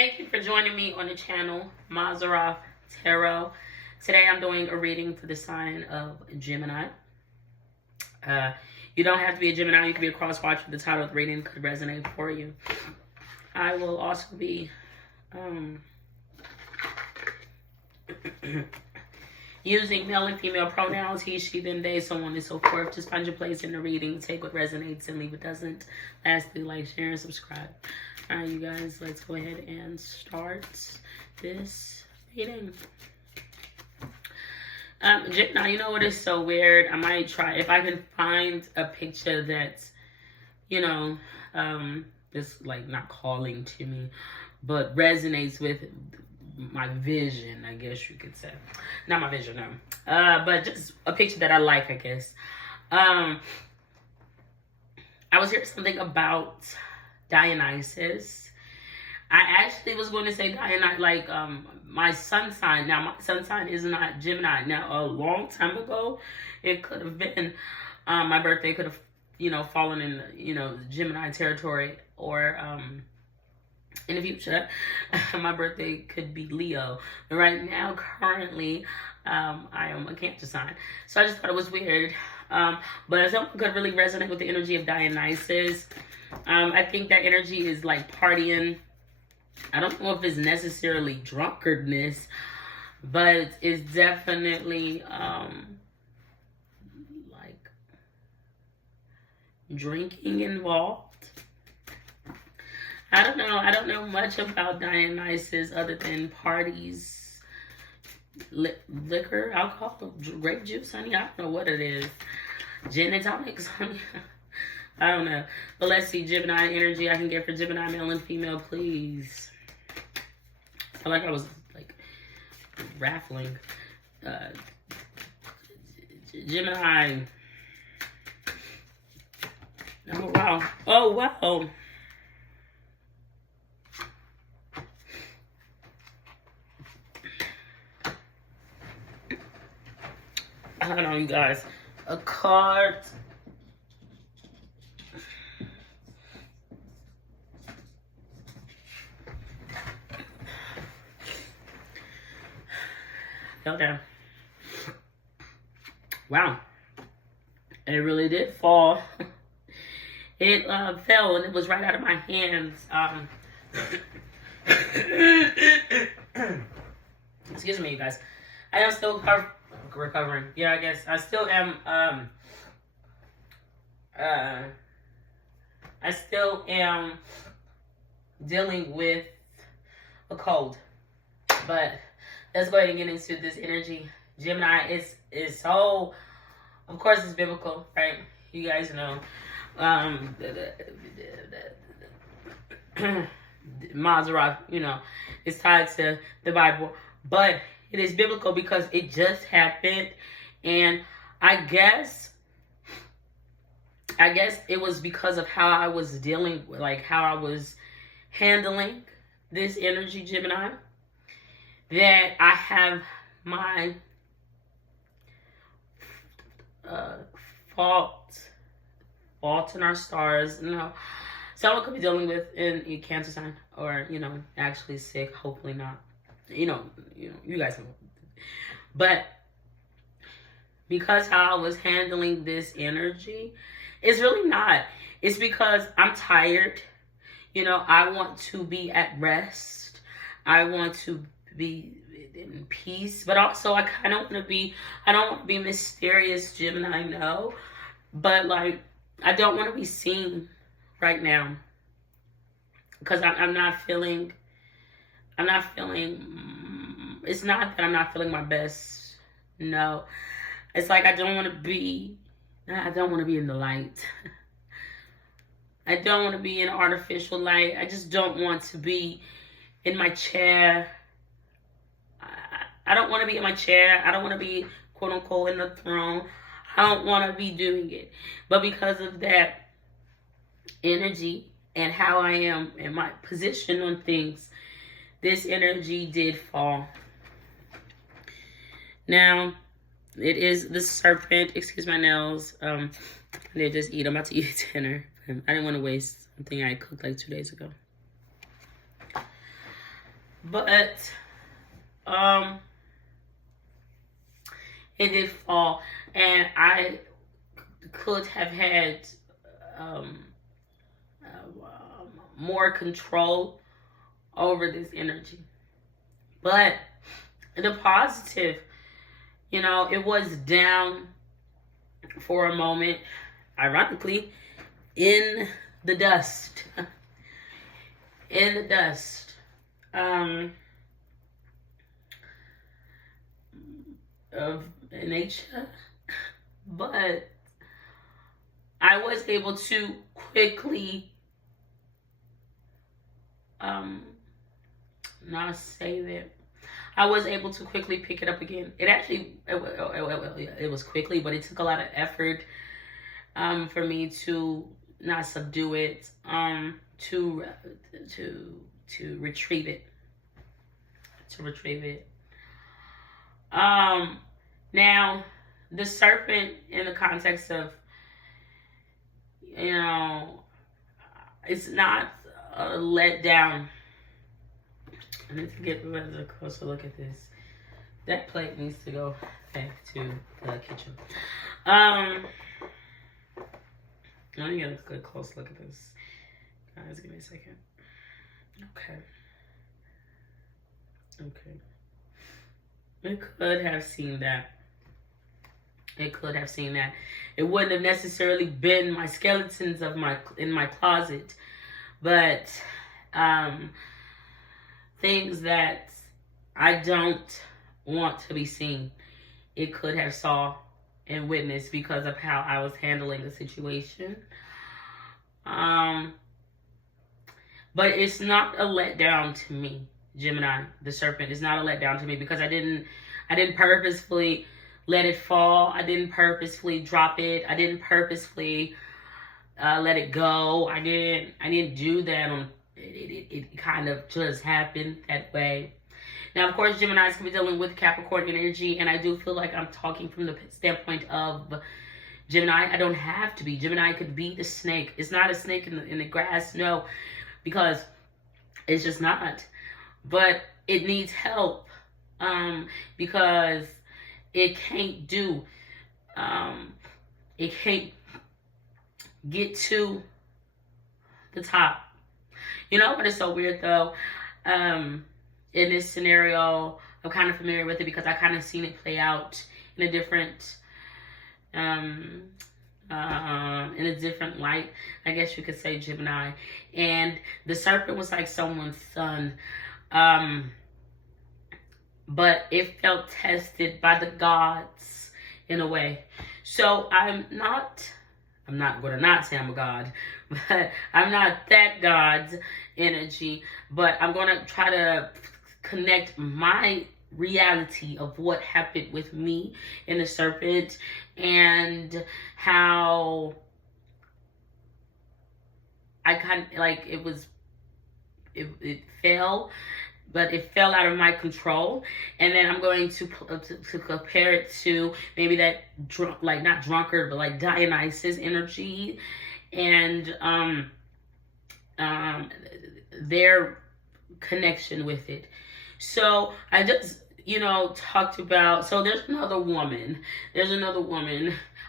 Thank you for joining me on the channel, Mazarov Tarot. Today I'm doing a reading for the sign of Gemini. You don't have to be a Gemini. You can be a cross-watcher. The title of the reading could resonate for you. I will also be using male and female pronouns, he, she, them, they, so on and so forth. Just find your place in the reading. Take what resonates and leave what doesn't. Lastly, like, share, and subscribe. All right, you guys, let's go ahead and start this reading. Now, you know what is so weird? I might try, if I can find a picture that's, you know, just like not calling to me, but resonates with my vision, I guess you could say. Not my vision, no. But just a picture that I like, I guess. I was hearing something about Dionysus. I actually was going to say Dionysus, like my sun sign. Now, my sun sign is not Gemini. Now, a long time ago, it could have been, my birthday could have, you know, fallen in, you know, Gemini territory, or in the future, my birthday could be Leo. But right now, currently, I am a Cancer sign. So I just thought it was weird. But someone could really resonate with the energy of Dionysus. I think that energy is like partying. I don't know if it's necessarily drunkardness, but it's definitely like drinking involved. I don't know. I don't know much about Dionysus other than parties, liquor, alcohol, grape juice, honey. I don't know what it is. Gin and tonics, honey. I don't know. But let's see. Gemini energy I can get for Gemini, male and female, please. I feel like I was like raffling. Gemini. Oh, wow. Oh, wow. Hold on, you guys. A card. Fell down. Wow. It really did fall. It fell and it was right out of my hands. Excuse me, you guys. I am still recovering. Yeah, I guess I still am. I still am dealing with a cold. But let's go ahead and get into this energy. Gemini is so, of course, it's biblical, right? You guys know. Mazarov, you know, is tied to the Bible, but it is biblical because it just happened, and I guess it was because of how I was dealing, like how I was handling this energy, Gemini, that I have my fault in our stars. You know, someone could be dealing with in a Cancer sign, or, you know, actually sick. Hopefully not. You know, you guys know. But because how I was handling this energy, it's really not. It's because I'm tired. You know, I want to be at rest. I want to be in peace. But also, I kind of want to be, I don't want to be mysterious, Gemini, no. But, like, I don't want to be seen right now. Because I'm not feeling, it's not that I'm not feeling my best. No. It's like I don't want to be in the light. I don't want to be in artificial light. I just don't want to be in my chair. I don't want to be in my chair. I don't want to be, quote unquote, in the throne. I don't want to be doing it. But because of that energy and how I am in my position on things, this energy did fall. Now, it is the serpent. Excuse my nails. They just eat. I'm about to eat dinner. I didn't want to waste something I cooked like 2 days ago. But it did fall, and I could have had um, more control over this energy. But the positive, it was down for a moment, ironically, in the dust. In the dust. Of nature. But I was able to quickly not save it. I was able to quickly pick it up again. It was quickly, but it took a lot of effort for me to not subdue it, to retrieve it. Now, the serpent in the context of, it's not a letdown. I need to get a closer look at this. That plate needs to go back to the kitchen. Let me get a good close look at this. Guys, give me a second. Okay. It could have seen that. It wouldn't have necessarily been my skeletons in my closet, but things that I don't want to be seen, it could have saw and witnessed because of how I was handling the situation. But it's not a letdown to me, Gemini. The serpent is not a letdown to me because I didn't purposefully let it fall. I didn't purposefully drop it. I didn't purposefully let it go. I didn't do that. It kind of just happened that way. Now, of course, Geminis can be dealing with Capricorn energy, and I do feel like I'm talking from the standpoint of Gemini. I don't have to be. Gemini could be the snake. It's not a snake in the grass, no, because it's just not. But it needs help because it can't get to the top. You know what is so weird though? In this scenario, I'm kind of familiar with it because I kind of seen it play out in a different light, I guess you could say, Gemini. And the serpent was like someone's son. But it felt tested by the gods in a way. So I'm not going to not say I'm a god, but I'm not that God's energy, but I'm going to try to connect my reality of what happened with me and the serpent and how I kind of like it fell, but it fell out of my control. And then I'm going to compare it to maybe that not drunkard, but like Dionysus energy and their connection with it. So I just talked about, so there's another woman,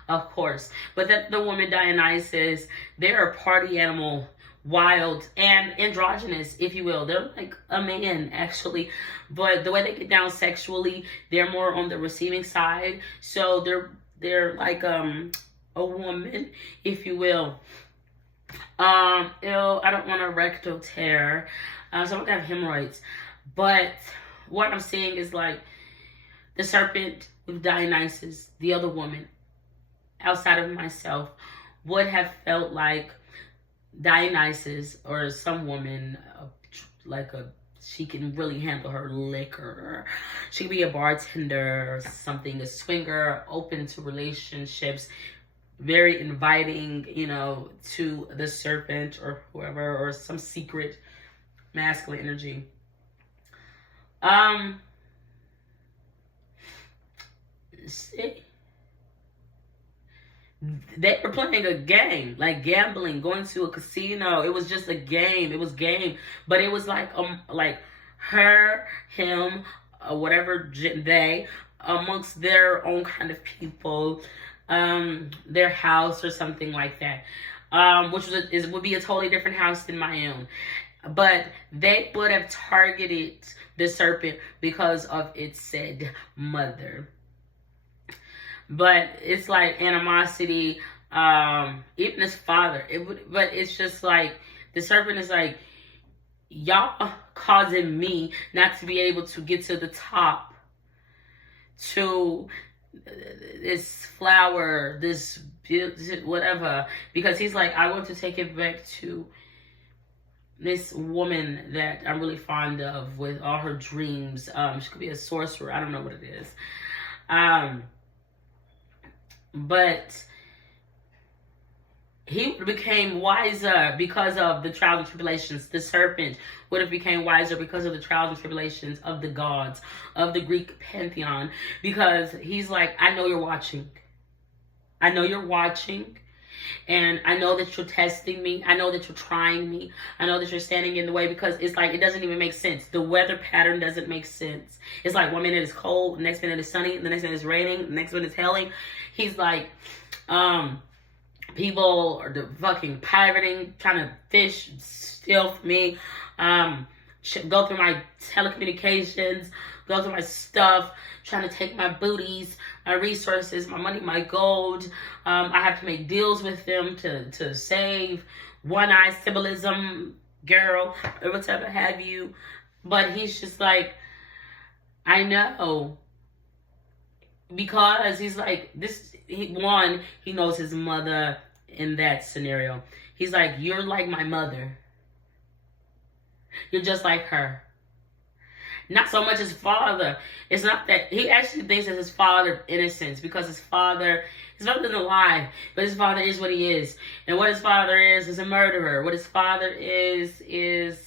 of course, but the woman Dionysus, they're a party animal, wild and androgynous, if you will. They're like a man actually, but the way they get down sexually, they're more on the receiving side. So they're like a woman, if you will. I don't want a rectal tear, so I'm gonna have hemorrhoids. But what I'm saying is like the serpent with Dionysus, the other woman outside of myself, would have felt like Dionysus or some woman, she can really handle her liquor. She could be a bartender or something, a swinger, open to relationships, very inviting, to the serpent or whoever, or some secret masculine energy. See? They were playing a game, like gambling, going to a casino. It was just a game. It was game, but it was like her, him, whatever they, amongst their own kind of people, their house or something like that, which would be a totally different house than my own. But they would have targeted the serpent because of its said mother. But it's like animosity, even his father. But it's just like the serpent is like, y'all causing me not to be able to get to the top, to this flower, this whatever, because he's like, I want to take it back to this woman that I'm really fond of with all her dreams. She could be a sorcerer. I don't know what it is. But he became wiser because of the trials and tribulations. The serpent would have became wiser because of the trials and tribulations of the gods, of the Greek pantheon. Because he's like, I know you're watching. I know you're watching. And I know that you're testing me. I know that you're trying me. I know that you're standing in the way, because it's like, it doesn't even make sense. The weather pattern doesn't make sense. It's like 1 minute it's cold, the next minute it's sunny, the next minute it's raining, the next minute it's hailing. He's like, people are fucking pirating, trying to fish, steal from me, go through my telecommunications, go through my stuff, trying to take my booties, my resources, my money, my gold. I have to make deals with them to save one-eye symbolism, girl, or whatever have you. But he's just like, I know. Because he's like, he knows his mother in that scenario. He's like, you're like my mother. You're just like her. Not so much his father. It's not that he actually thinks that his father innocence, because his father isn't alive, but his father is what he is. And what his father is a murderer. What his father is the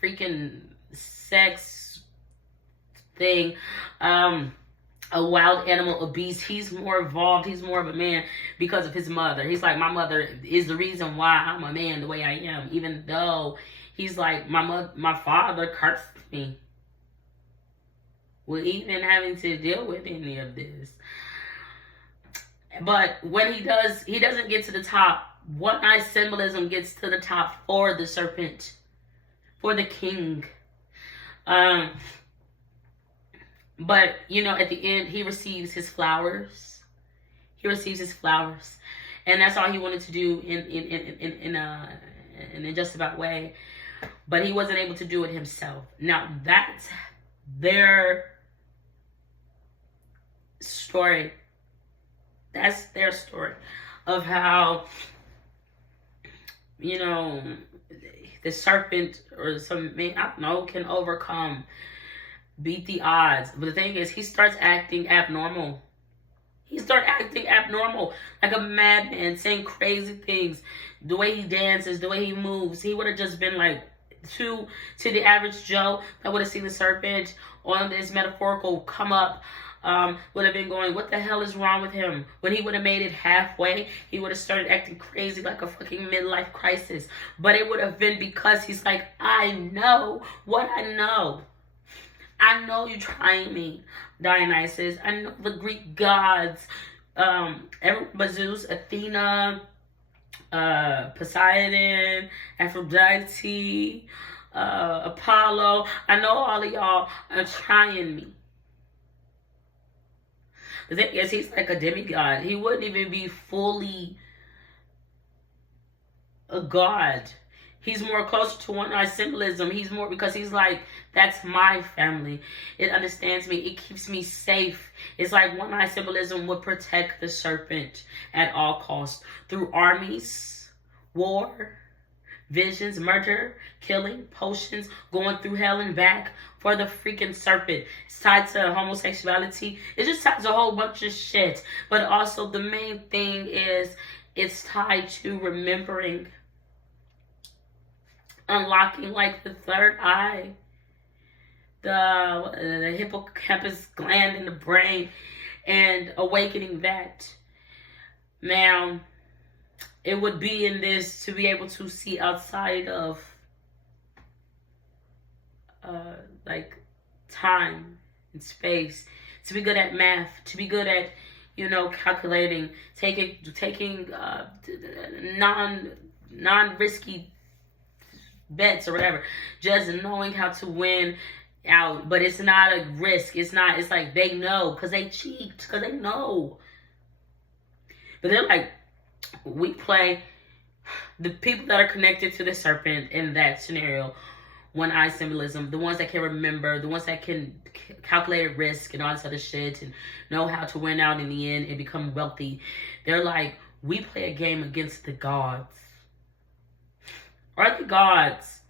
freaking sex thing. A wild animal, a beast. He's more evolved. He's more of a man because of his mother. He's like, my mother is the reason why I'm a man the way I am. Even though he's like, my father cursed me with even having to deal with any of this. But when he doesn't get to the top. One-eye symbolism gets to the top for the serpent, for the king. But, at the end, he receives his flowers. He receives his flowers. And that's all he wanted to do in a just about way. But he wasn't able to do it himself. Now, that's their story. That's their story of how, the serpent or I don't know, can overcome, beat the odds. But the thing is, he starts acting abnormal. He starts acting abnormal, like a madman, saying crazy things. The way he dances, the way he moves. He would have just been like, to the average Joe that would have seen the serpent on this metaphorical come up, would have been going, what the hell is wrong with him? When he would have made it halfway, he would have started acting crazy like a fucking midlife crisis. But it would have been because he's like, I know what I know. I know you're trying me, Dionysus. I know the Greek gods, but Zeus, Athena, Poseidon, Aphrodite, Apollo. I know all of y'all are trying me. The thing is, he's like a demigod. He wouldn't even be fully a god. He's more closer to one-eye symbolism. He's more, because he's like, that's my family. It understands me. It keeps me safe. It's like one-eye symbolism would protect the serpent at all costs. Through armies, war, visions, murder, killing, potions, going through hell and back for the freaking serpent. It's tied to homosexuality. It's just tied to a whole bunch of shit. But also the main thing is it's tied to remembering, unlocking like the third eye, the hippocampus gland in the brain, and awakening that. Now, it would be in this to be able to see outside of like time and space, to be good at math, to be good at, calculating, taking non-risky bets or whatever, just knowing how to win out. But it's not a risk. It's like they know, because they cheat, because they know. But they're like, we play, the people that are connected to the serpent in that scenario, one eye symbolism, the ones that can remember, the ones that can calculate risk and all this other shit and know how to win out in the end and become wealthy. They're like, we play a game against the gods. Are the gods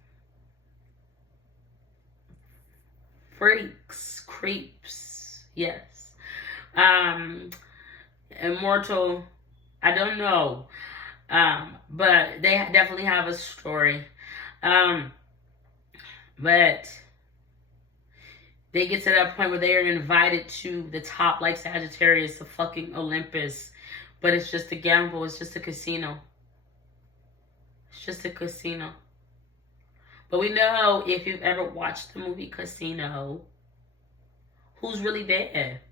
freaks, creeps? Yes. Immortal, I don't know. But they definitely have a story. But they get to that point where they are invited to the top, like Sagittarius, the fucking Olympus. But it's just a gamble. It's just a casino. It's just a casino. But we know, if you've ever watched the movie Casino, who's really there?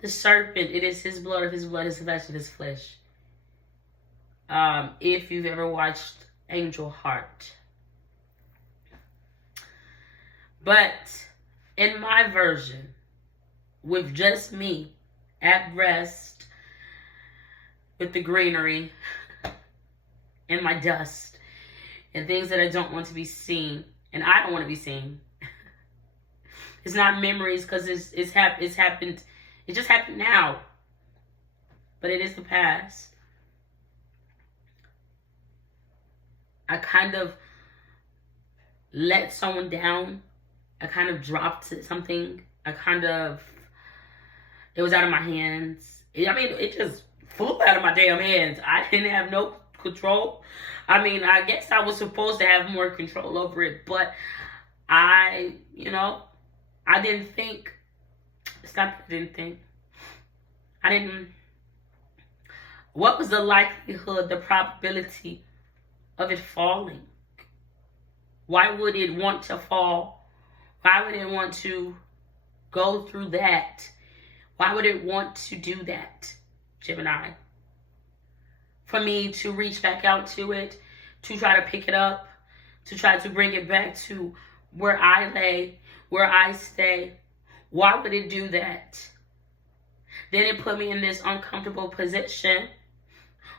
The serpent. It is his blood of his blood, his flesh of his flesh. If you've ever watched Angel Heart. But in my version, with just me at rest, with the greenery and my dust and things that I don't want to be seen, and I don't want to be seen. It's not memories, because it's happened. It just happened now, but it is the past. I kind of let someone down. I kind of dropped something. It was out of my hands. It just flew out of my damn hands. I didn't have no control. I guess I was supposed to have more control over it, but I didn't think. It's not that I didn't think. What was the likelihood, the probability of it falling? Why would it want to fall? Why would it want to go through that? Why would it want to do that, Gemini? For me to reach back out to it, to try to pick it up, to try to bring it back to where I lay, where I stay. Why would it do that? Then it put me in this uncomfortable position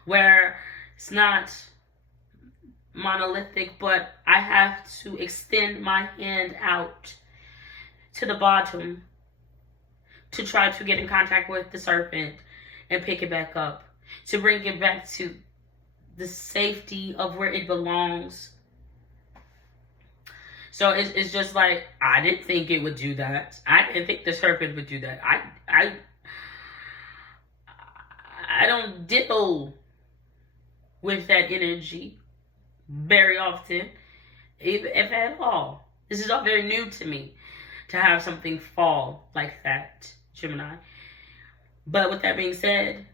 where it's not monolithic, but I have to extend my hand out to the bottom to try to get in contact with the serpent and pick it back up, to bring it back to the safety of where it belongs. So it's just like, I didn't think it would do that. I didn't think the serpent would do that. I don't deal with that energy very often, if at all. This is all very new to me, to have something fall like that, Gemini. But with that being said,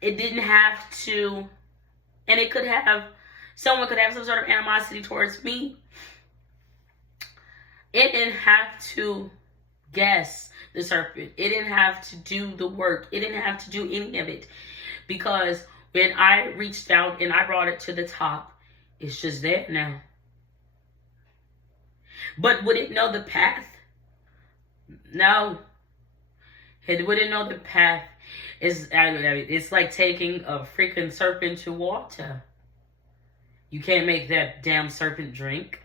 it didn't have to, and it could have, someone could have some sort of animosity towards me. It didn't have to guess the serpent. It didn't have to do the work. It didn't have to do any of it. Because when I reached out and I brought it to the top, it's just there now. But would it know the path? No. It wouldn't know the path. It's like taking a freaking serpent to water. You can't make that damn serpent drink.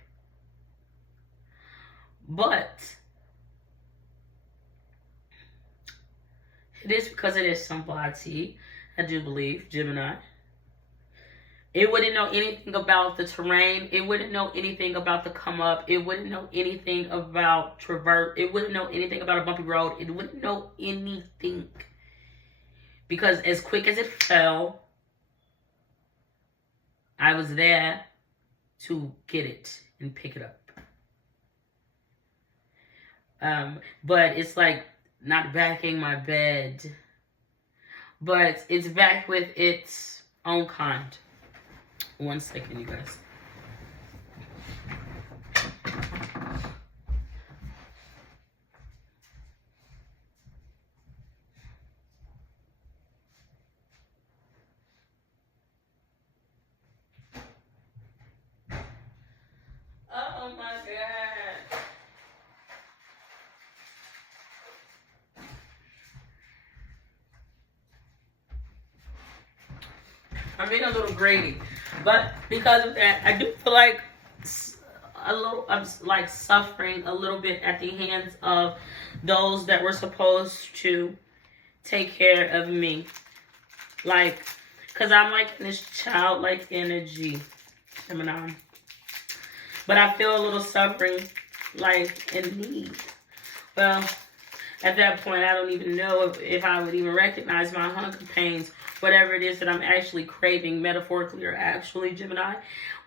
But it is because it is somebody, I do believe, Gemini. It wouldn't know anything about the terrain. It wouldn't know anything about the come up. It wouldn't know anything about traverse. It wouldn't know anything about a bumpy road. It wouldn't know anything. Because as quick as it fell, I was there to get it and pick it up. But it's like not backing my bed. But it's back with its own kind. 1 second, you guys. Oh my God. I'm being a little greedy, but because of that, I do feel like I'm like suffering a little bit at the hands of those that were supposed to take care of me. Like, because I'm like in this childlike energy, Gemini. But I feel a little suffering, like, in need. Well, at that point, I don't even know if I would even recognize my hunger pains, whatever it is that I'm actually craving, metaphorically or actually, Gemini.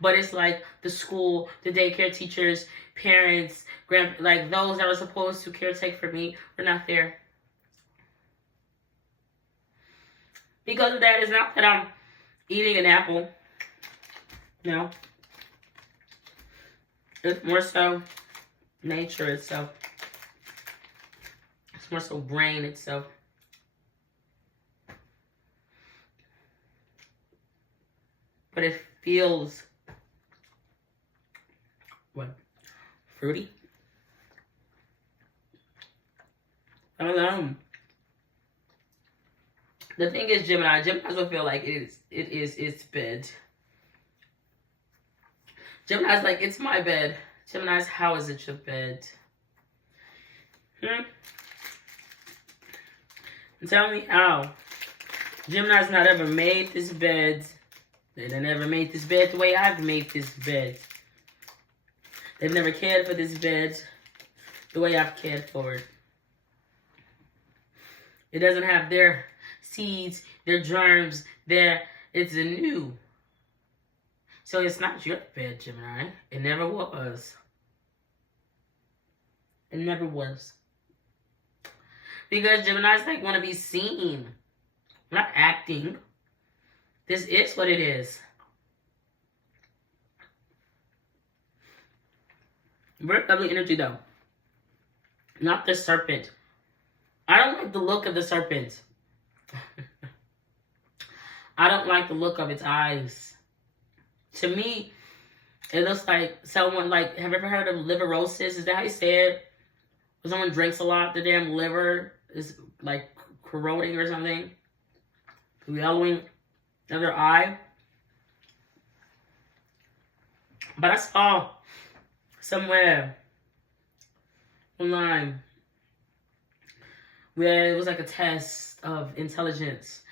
But it's like the school, the daycare teachers, parents, like those that are supposed to caretake for me are not there. Because of that, it's not that I'm eating an apple. No. It's more so nature itself. It's more so brain itself. But it feels, what, fruity? I don't know. The thing is, Geminis will feel like it is its bed. Gemini's like, it's my bed. Gemini's, how is it your bed? Tell me how. Gemini's not ever made this bed. They never made this bed the way I've made this bed. They've never cared for this bed the way I've cared for it. It doesn't have their seeds, their germs, it's new. So it's not your bed, Gemini. It never was. It never was. Because Geminis like want to be seen. We're not acting. This is what it is. Very ugly energy though. Not the serpent. I don't like the look of the serpent. I don't like the look of its eyes. To me, it looks like someone, like, have you ever heard of liverosis? Is that how you say it? When someone drinks a lot, the damn liver is, like, corroding or something. Yellowing in their eye. But I saw somewhere online where it was like a test of intelligence.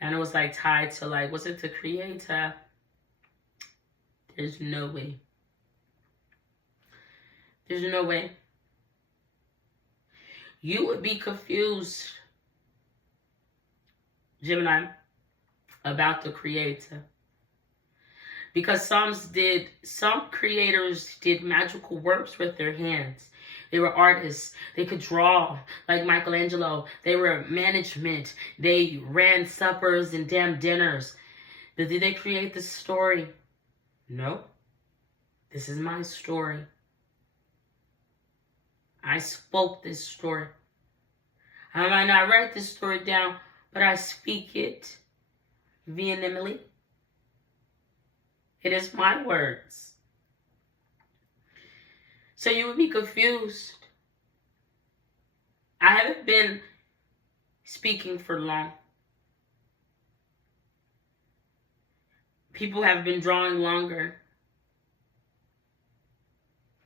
And it was like tied to, like, was it the creator? There's no way. There's no way. You would be confused, Gemini, about the creator. Because some creators did magical works with their hands. They were artists. They could draw like Michelangelo. They were management. They ran suppers and damn dinners. But did they create the story? No. This is my story. I spoke this story. I might not write this story down, but I speak it vehemently. It is my words. So you would be confused. I haven't been speaking for long. People have been drawing longer.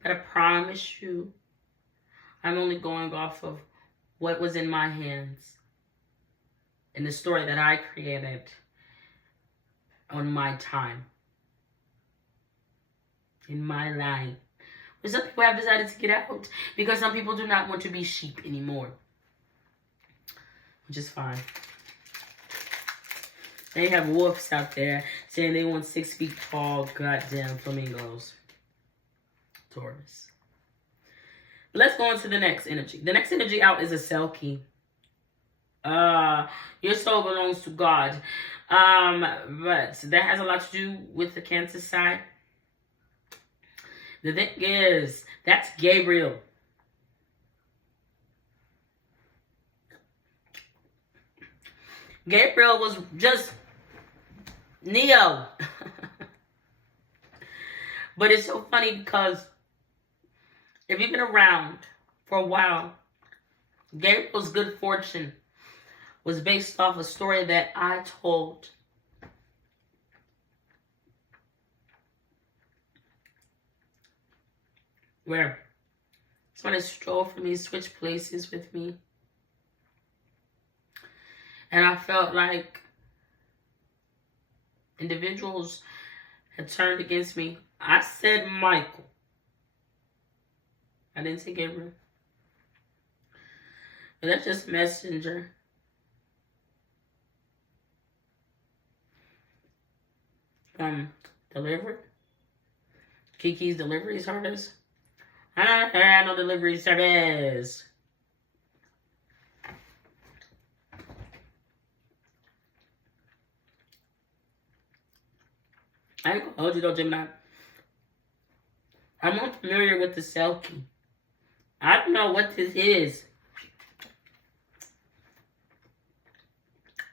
But I promise you, I'm only going off of what was in my hands and the story that I created on my time, in my line. But some people have decided to get out because some people do not want to be sheep anymore, which is fine. They have wolves out there saying they want 6 feet tall goddamn flamingos. Taurus. Let's go on to the next energy. The next energy out is a Selkie. Your soul belongs to God. But that has a lot to do with the Cancer side. The thing is, that's Gabriel. Gabriel was just Neo. But it's so funny because if you've been around for a while, Gabriel's good fortune was based off a story that I told. Where someone stole from me, switched places with me. And I felt like individuals had turned against me. I said Michael. I didn't say Gabriel. But that's just messenger. Delivered. Kiki's delivery service. I don't have no delivery service. I ain't gonna hold you though, Gemini. I'm unfamiliar with the selkie. I don't know what this is.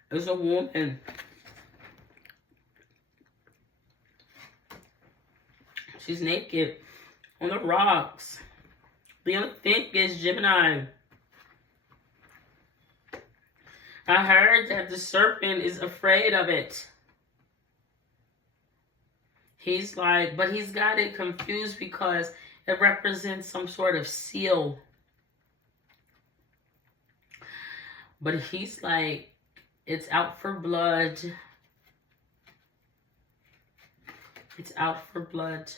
It's a woman. She's naked on the rocks. The only thing is Gemini. I heard that the serpent is afraid of it. He's like, but he's got it confused because it represents some sort of seal. But he's like, it's out for blood. It's out for blood.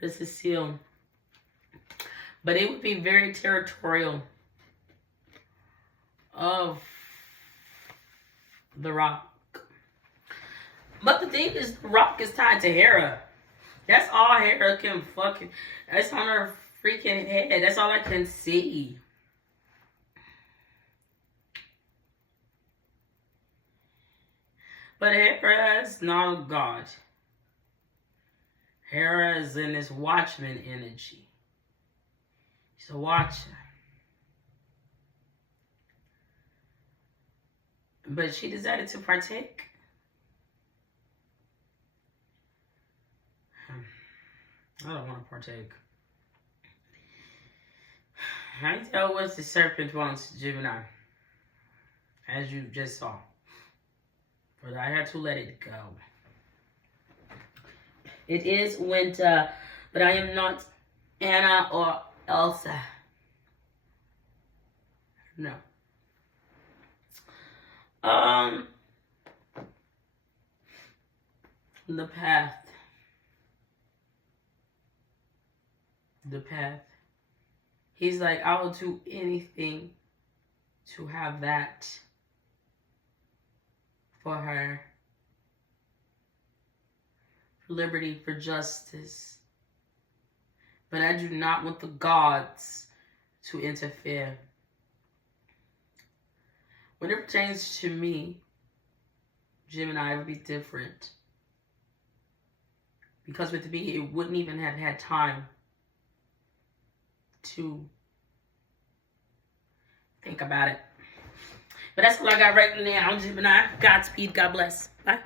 It's a seal. But it would be very territorial of the rock. But the thing is, the rock is tied to Hera. That's all Hera can fucking... That's on her freaking head. That's all I can see. But Hera is not a god. Hera is in this watchman energy. She's a watcher. But she decided to partake. I don't want to partake. I tell what the serpent wants, Gemini. As you just saw. But I had to let it go. It is winter, but I am not Anna or Elsa. No. The path. The path. He's like, I will do anything to have that for her. For liberty, for justice. But I do not want the gods to interfere. When it pertains to me, Gemini would be different. Because with me, it wouldn't even have had time to think about it. But that's all I got right now, Gemini. Godspeed. God bless. Bye.